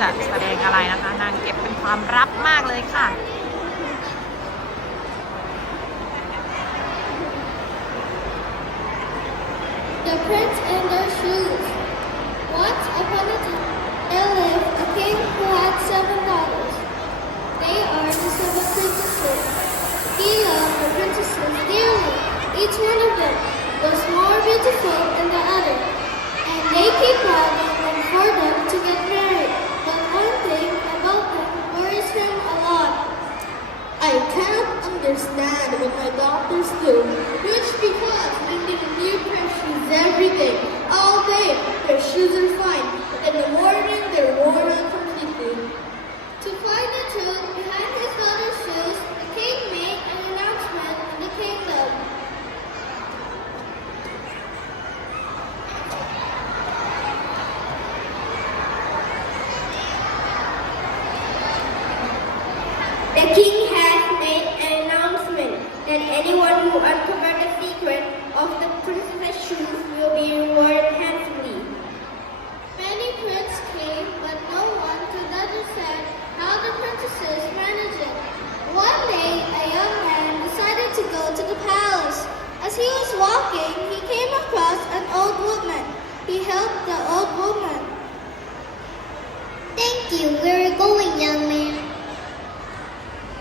จะแสดงอะไรนะคะนางเก็บเป็นความลับมากเลยค่ะ The Prince and their Shoes. Once upon a time, there lived a king who had 7 daughters. They are the 7 princesses. He loved the princesses dearly. Each one of them was more beautiful than the other, and they keep planning for them to get married. But one thing about them worries him a lot. I can't understand what my daughters do. Which because we need a new pair of shoes every day. All day, their shoes are fine, but in the morning, they're worn out completely. To find the truth behind his daughter's shoes, the king made an announcement in the kingdom. The king has made an announcement that anyone who uncovers the secret of the princess' shoes will be rewarded handsomely. Many princes came, but no one could understand how the princesses managed it. One day, a young man decided to go to the palace. As he was walking, he came across an old woman. He helped the old woman. Thank you. Where are you going, young man?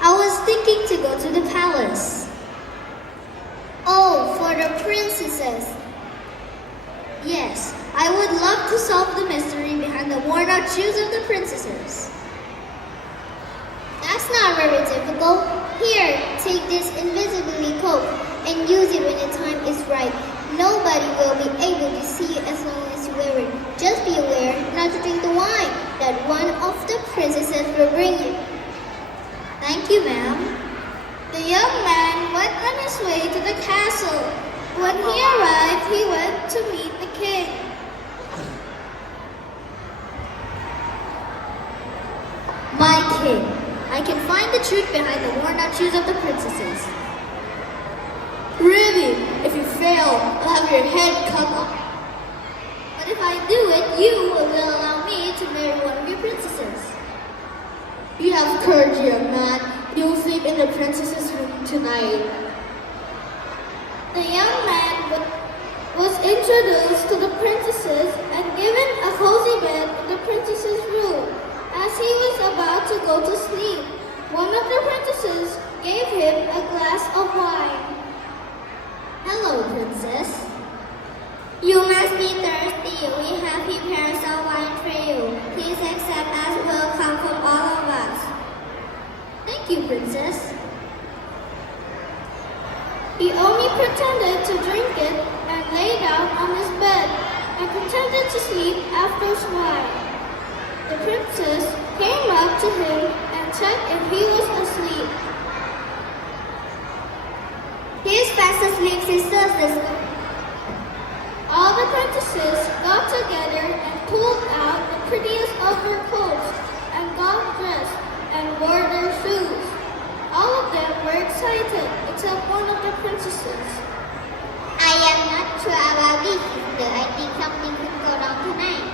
I was thinking to go to the palace. Oh, for the princesses. Yes, I would love to solve the mystery behind the worn-out shoes of the princesses. That's not very difficult. Here, take this invisibility coat and use it when the time is right. Nobody will be able to see you as long as you wear it. Just be aware not to drink the wine that one of the princesses will bring you. Thank you, ma'am. The young man went on his way to the castle. When he arrived, he went to meet the king. My king, I can find the truth behind the worn-out shoes of the princesses. Really? If you fail, I'll have your head cut off. But if I do it, you will allow me to marry one of your princesses. You have courage, young man. You will sleep in the princess's room tonight. The young man was introduced to the princesses and given a cozy bed in the princess's room. As he was about to go to sleep, one of the princesses gave him a glass of wine. Hello, princess. You must be thirsty. We have prepared some wine for you. Please accept as welcome from all of us. Thank you, princess. He only pretended to drink it and lay down on his bed and pretended to sleep after a while. The princess came up to him and checked if he was asleep. He's fast asleep, sisters. All the princesses got together and pulled out the prettiest of their coats and got dressed and wore their shoes. All of them were excited except one of the princesses. I am not sure about this, sister. I think something could go wrong tonight.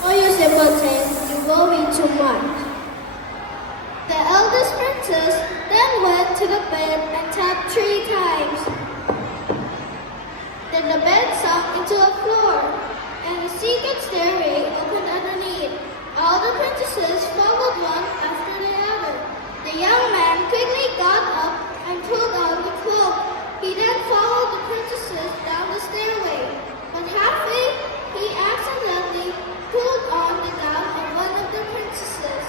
Oh, you simpleton, you worry too much. The eldest princess then went to the bed and tapped 3 times. Then the bed sunk into a floor, and a secret stairway opened underneath. All the princesses followed one after the other. The young man quickly got up and pulled on the cloak. He then followed the princesses down the stairway, but halfway he accidentally pulled on the gown of one of the princesses.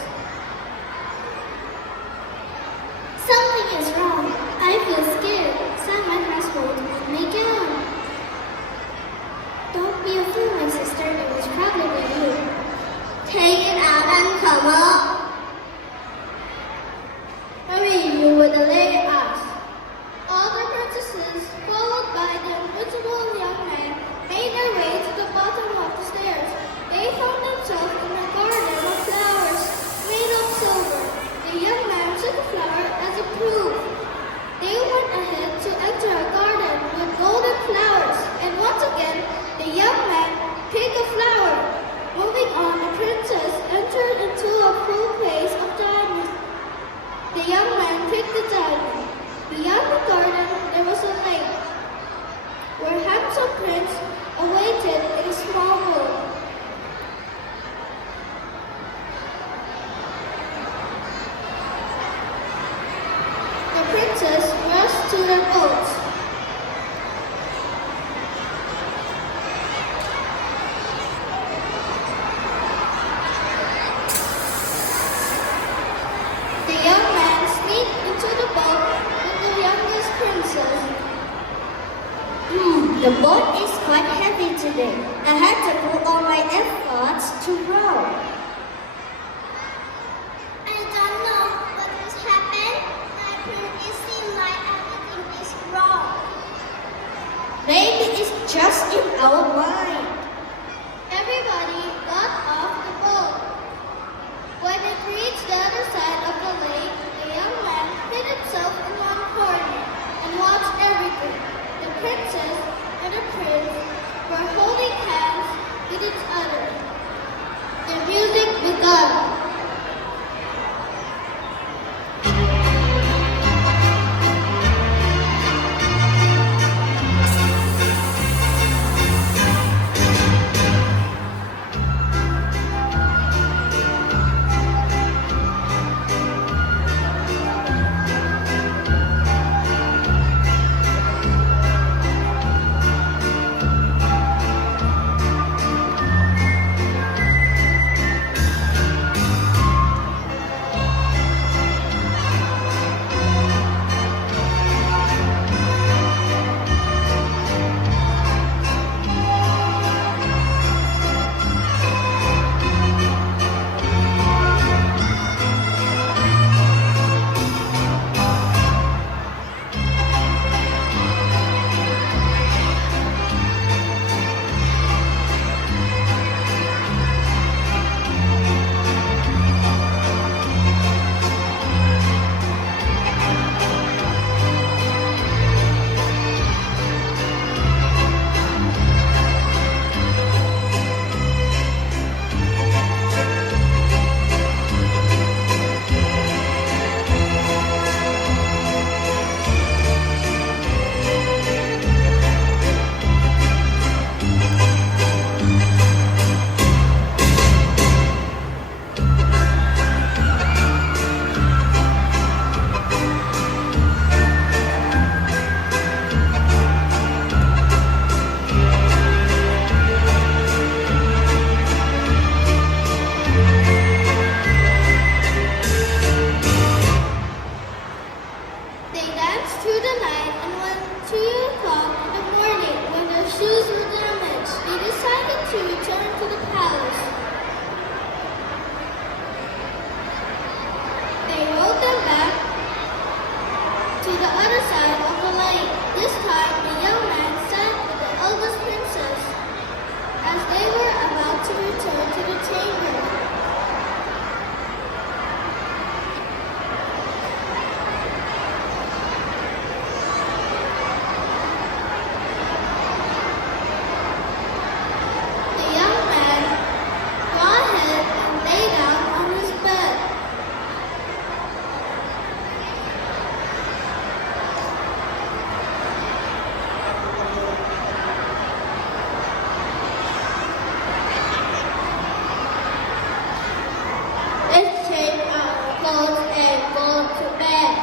Something is wrong. I feel scared. Someone has holding on my gown. Don't be a fool, my sister. It was probably you. Take it out and come up. Hurry, you to their boats. The young man sneaked into the boat with the youngest princess. The boat is quite heavy today. I had to put all my efforts to row. I don't know what has happened. It seems like everything is wrong. Maybe it's just in our mind. Everybody got off the boat. When it reached the other side of the lake, the young man hid himself in one corner and watched everything. The princess and the prince were holding hands with each other. The music began. They danced through the night, and when 2 o'clock in the morning, when their shoes were damaged, they decided to return to the palace. They rowed them back to the other side of the lake. This time, the young man sat with the eldest princess as they were about to return to the chamber. The young man got ahead and lay down on his bed. Let's change our clothes and go to bed.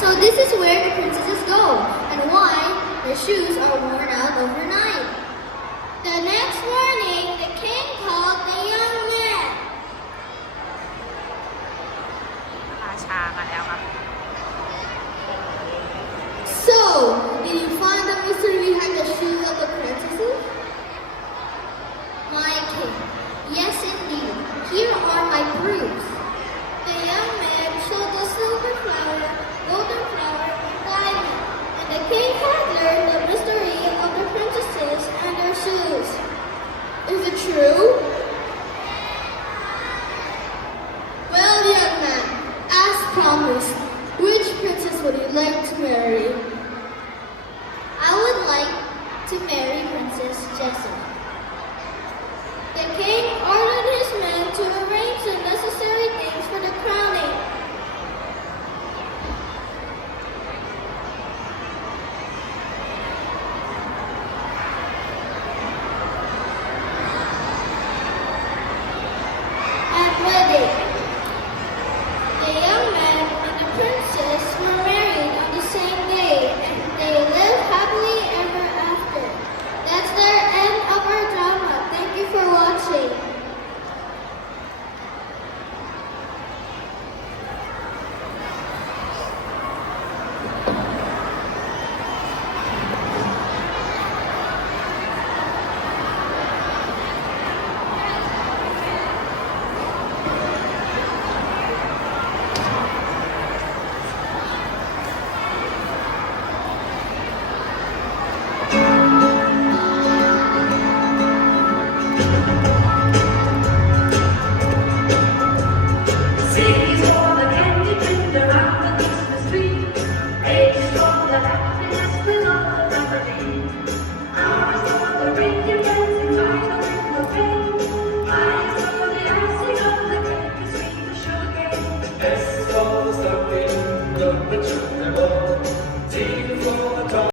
So this is where the princesses go, and why their shoes are worn out overnight. The next morning, the king called the young man. ราชามาแล้วครับ So, did you find the mystery behind the shoes of the princesses? My king, yes indeed. Here are my proofs. The young man showed the silver flower, golden flower, and diamond, and the king had learned the mystery of the princesses and their shoes. Is it true?